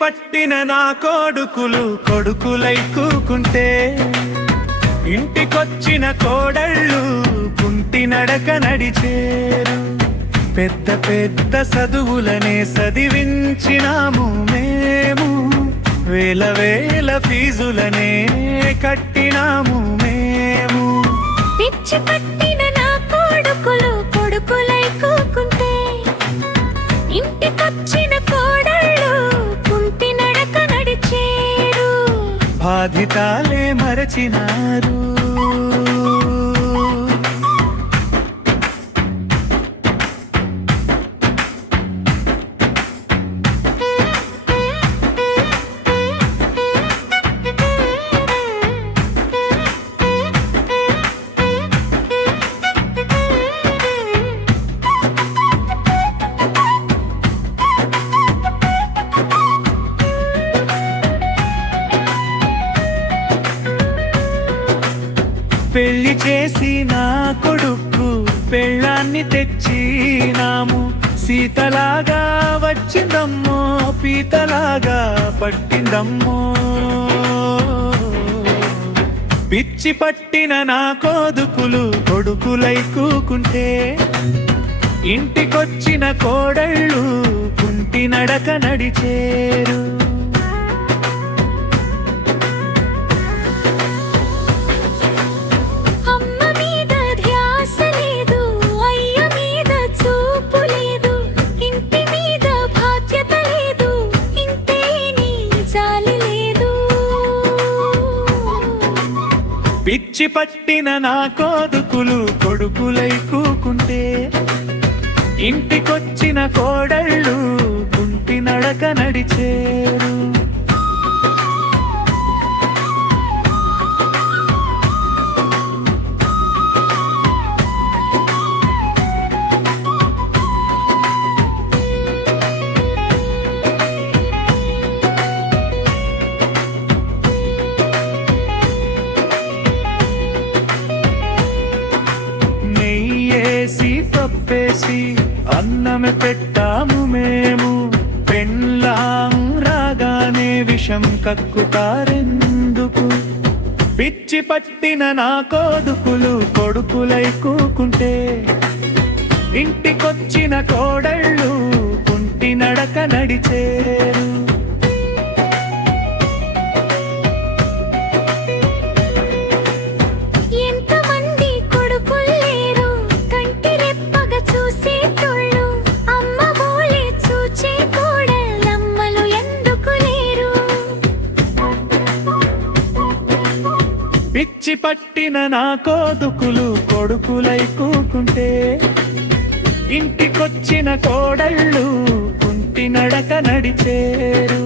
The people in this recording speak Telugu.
పట్టిన నా కొడుకులై కూకుంటే ఇంటికొచ్చిన కోడళ్ళు కుంటి నడక నడిచేరు. పెద్ద పెద్ద చదువులనే చదివించినాము మేము, వేల వేల ఫీజులనే కట్టినాము మేము. పిచ్చి పట్టిన నా కొడుకులై కూకుంటే ఇంటికొచ్చిన కోడళ్ళు కుంటి నడక నడిచేరు. బాధితాలే మరచినారు. పెళ్లి చేసి నా కొడుకు పెళ్ళాన్ని తెచ్చినాము. సీతలాగా వచ్చిందమ్మో, పీతలాగా పట్టిందమ్మో. పిచ్చి పట్టిన నా కొడుకులై కూకుంటే ఇంటికొచ్చిన కోడళ్ళు కుంటి నడక నడిచేరు. పిచ్చి పట్టిన నా కొడుకులై కూకుంటే ఇంటికొచ్చిన కోడళ్ళు కుంటి నడక నడిచేరు. పప్పేసి అన్నమే పెట్టాము మేము, పెళ్ళాం రాగానే విషం కక్కుతారెందుకు. పిచ్చి పట్టిన నా కొడుకులై కూకుంటే ఇంటికొచ్చిన కోడళ్ళు కుంటి నడక నడిచేరు. పిచ్చి పట్టిన నా కొడుకులై కూకుంటే ఇంటికొచ్చిన కోడళ్ళు కుంటి నడక నడిచేరు.